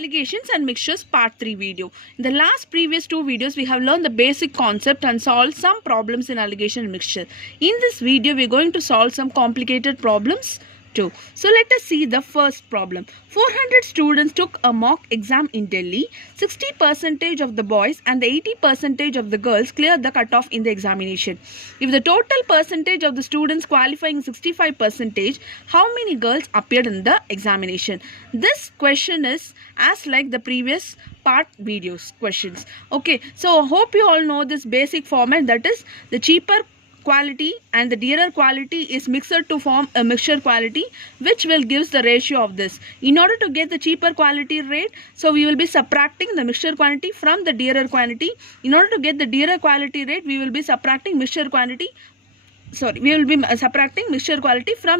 Alligations and mixtures part 3 video. In the last previous two videos we have learned the basic concept and solved some problems in alligation and mixture. In this video we are going to solve some complicated problems too. So let us see the first problem. 400 students took a mock exam in Delhi. 60% of the boys and the 80% of the girls cleared the cutoff in the examination. If the total percentage of the students qualifying 65%, how many girls appeared in the examination? This question is as like the previous part videos questions. Okay, so hope you all know this basic format, that is the cheaper quality and the dearer quality is mixed to form a mixture quality, which will gives the ratio of this. In order to get the cheaper quality rate, so we will be subtracting the mixture quantity from the dearer quantity. In order to get the dearer quality rate, we will be subtracting mixture quality from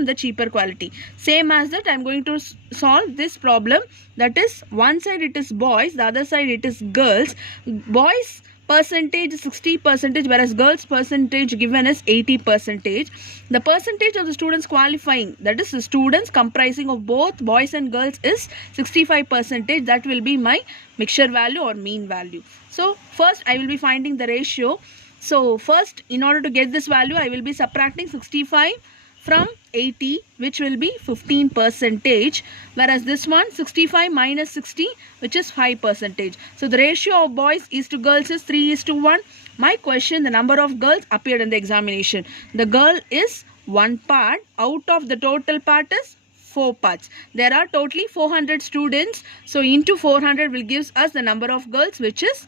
the cheaper quality. Same as that, I am going to solve this problem. That is, one side it is boys, the other side it is girls. Boys percentage is 60%, whereas girls percentage given is 80%. The percentage of the students qualifying, that is the students comprising of both boys and girls, is 65%. That will be my mixture value or mean value. So first I will be finding the ratio. So first, in order to get this value, I will be subtracting 65 from 80, which will be 15%, whereas this one 65 minus 60, which is 5%. So the ratio of boys is to girls is 3:1. My question, the number of girls appeared in the examination. The girl is one part, out of the total part is 4 parts. There are totally 400 students, so into 400 will gives us the number of girls, which is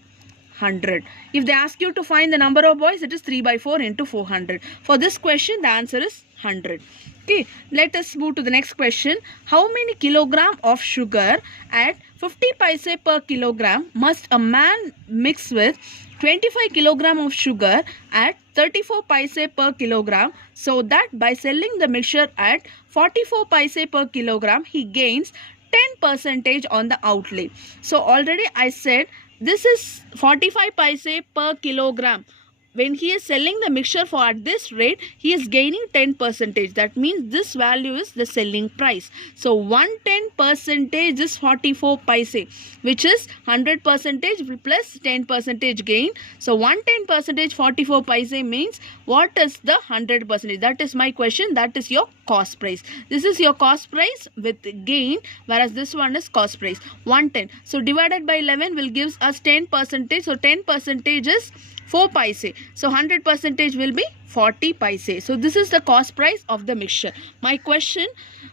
100. If they ask you to find the number of boys, it is 3/4 into 400. For this question, the answer is 100. Okay, let us move to the next question. How many kilogram of sugar at 50 paise per kilogram must a man mix with 25 kilogram of sugar at 34 paise per kilogram, so that by selling the mixture at 44 paise per kilogram, he gains 10% on the outlay? So already I said this is 45 paise per kilogram. When he is selling the mixture for at this rate, he is gaining 10%. That means this value is the selling price. So 110% is 44 paise, which is 100% plus 10% gain. So 110% 44 paise means what is the 100%? That is my question. That is your cost price. This is your cost price with gain, whereas this one is cost price 110. So divided by 11 will gives us 10%. So 10% is 4 paise. So 100% will be 40 paise. So this is the cost price of the mixture. My question,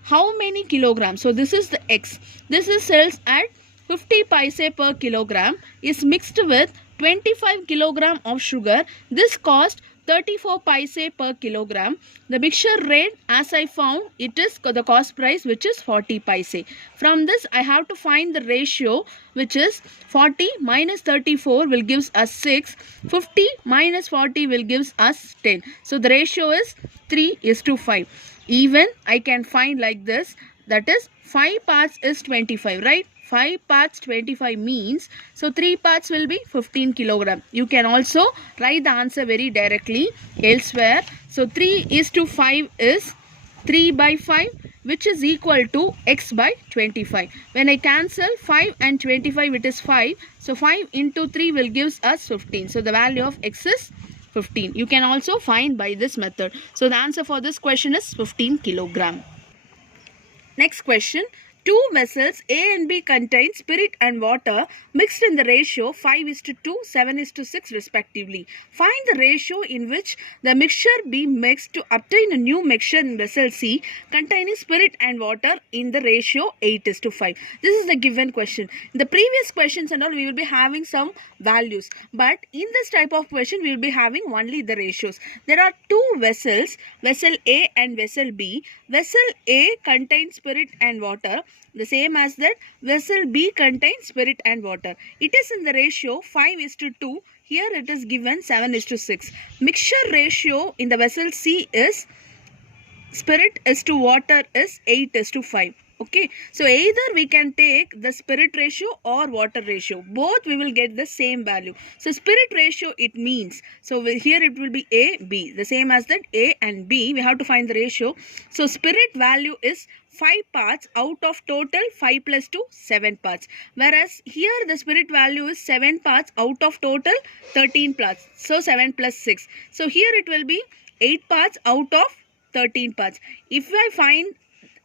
how many kilograms? So this is the X. This is sells at 50 paise per kilogram, is mixed with 25 kilogram of sugar. This cost 34 paise per kilogram. The mixture rate, as I found, it is the cost price, which is 40 paise. From this I have to find the ratio, which is 40 minus 34 will gives us 6. 50 minus 40 will gives us 10. So the ratio is 3:5. Even I can find like this, that is 5 parts is 25, right? 5 parts 25 means, so 3 parts will be 15 kilogram. You can also write the answer very directly elsewhere. So 3:5 is 3/5, which is equal to X by 25. When I cancel 5 and 25, it is 5. So 5 into 3 will gives us 15. So the value of X is 15. You can also find by this method. So the answer for this question is 15 kilogram. Next question. 2 vessels A and B contain spirit and water mixed in the ratio 5:2, 7:6 respectively. Find the ratio in which the mixture be mixed to obtain a new mixture in vessel C containing spirit and water in the ratio 8:5. This is the given question. In the previous questions and all, we will be having some values, but in this type of question we will be having only the ratios. There are 2 vessels, vessel A and vessel B. Vessel A contains spirit and water. The same as that, vessel B contains spirit and water. It is in the ratio 5:2. Here it is given 7:6. Mixture ratio in the vessel C is spirit is to water is 8:5. Okay, so either we can take the spirit ratio or water ratio. Both we will get the same value. So spirit ratio, it means, so here it will be A, B. The same as that, A and B. We have to find the ratio. So spirit value is 5 parts out of total 5 plus 2, 7 parts. Whereas here the spirit value is 7 parts out of total 13 parts. So 7 plus 6. So here it will be 8 parts out of 13 parts. If I find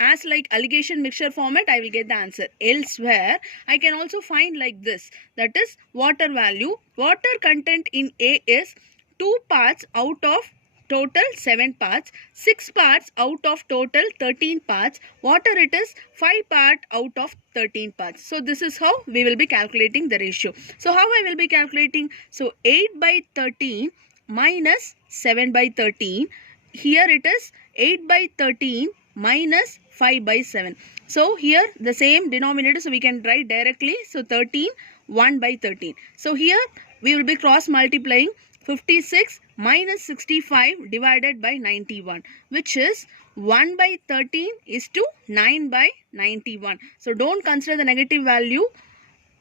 as like alligation mixture format, I will get the answer. Elsewhere, I can also find like this. That is water value. Water content in A is 2 parts out of total 7 parts, 6 parts out of total 13 parts. Water it is 5 part out of 13 parts. So this is how we will be calculating the ratio. So how I will be calculating? So 8 by 13 minus 7 by 13. Here it is 8 by 13 minus 5 by 7. So here the same denominator, so we can write directly. So 13, 1 by 13. So here we will be cross multiplying 56 minus 65 divided by 91, which is 1 by 13 is to 9 by 91. So don't consider the negative value.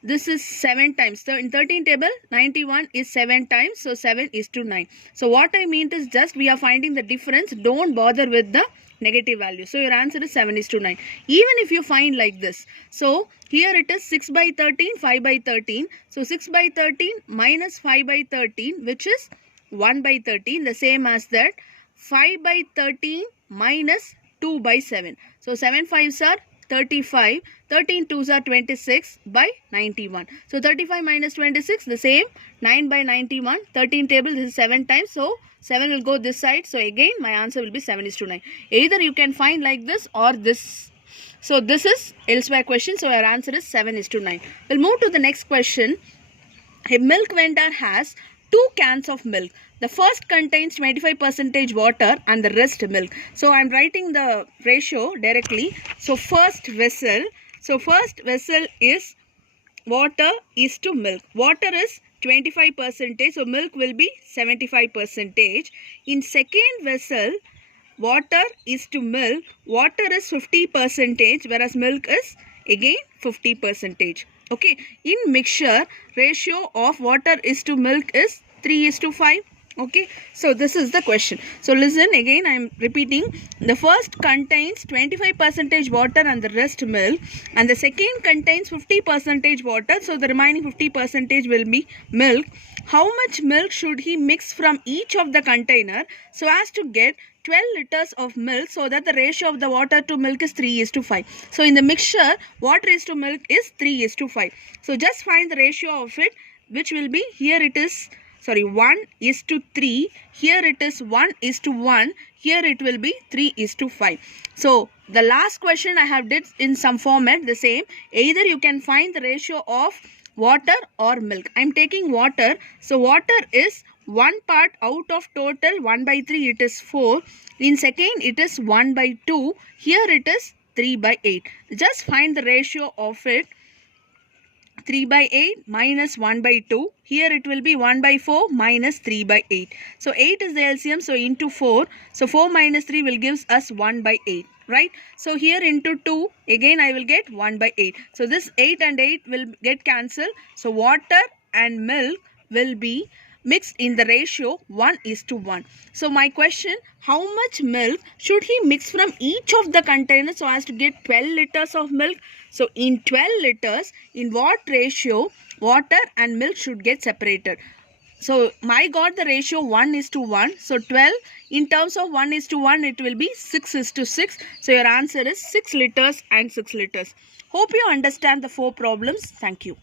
This is 7 times. So in 13 table, 91 is 7 times. So 7 is to 9. So what I mean is just we are finding the difference. Don't bother with the negative value. So your answer is 7 is to 9. Even if you find like this. So here it is 6 by 13, 5 by 13. So 6 by 13 minus 5 by 13, which is 1 by 13. The same as that. 5 by 13 minus 2 by 7. So 7 5s are 35, 13 2s are 26 by 91. So 35 minus 26, the same, 9 by 91. 13 table, this is 7 times. So 7 will go this side. So again, my answer will be 7 is to 9. Either you can find like this or this. So this is elsewhere question. So our answer is 7 is to 9. We'll move to the next question. A milk vendor has 2 cans of milk. The first contains 25% water and the rest milk. So I am writing the ratio directly. So first vessel is water is to milk. Water is 25%. So milk will be 75%. In second vessel, water is to milk. Water is 50%, whereas milk is again 50%. Okay. In mixture, ratio of water is to milk is 3 is to 5. Okay, so this is the question. So listen again, I am repeating. The first contains 25% water and the rest milk, and the second contains 50% water. So the remaining 50% will be milk. How much milk should he mix from each of the container so as to get 12 liters of milk, so that the ratio of the water to milk is 3 is to 5. So in the mixture, water is to milk is 3 is to 5. So just find the ratio of it, which will be, here it is 1 is to 3, here it is 1 is to 1, here it will be 3 is to 5. So the last question I have did in some format the same. Either you can find the ratio of water or milk. I am taking water. So water is 1 part out of total 1 by 3, it is 4. In second it is 1 by 2, here it is 3 by 8. Just find the ratio of it. 3 by 8 minus 1 by 2. Here it will be 1 by 4 minus 3 by 8. So 8 is the LCM. So into 4. So 4 minus 3 will give us 1 by 8. Right. So here into 2. Again I will get 1 by 8. So this 8 and 8 will get cancelled. So water and milk will be mixed in the ratio 1 is to 1. So my question, how much milk should he mix from each of the containers so as to get 12 liters of milk? So in 12 liters, in what ratio water and milk should get separated? So I got the ratio 1 is to 1. So 12 in terms of 1 is to 1, it will be 6 is to 6. So your answer is 6 liters and 6 liters. Hope you understand the 4 problems. Thank you.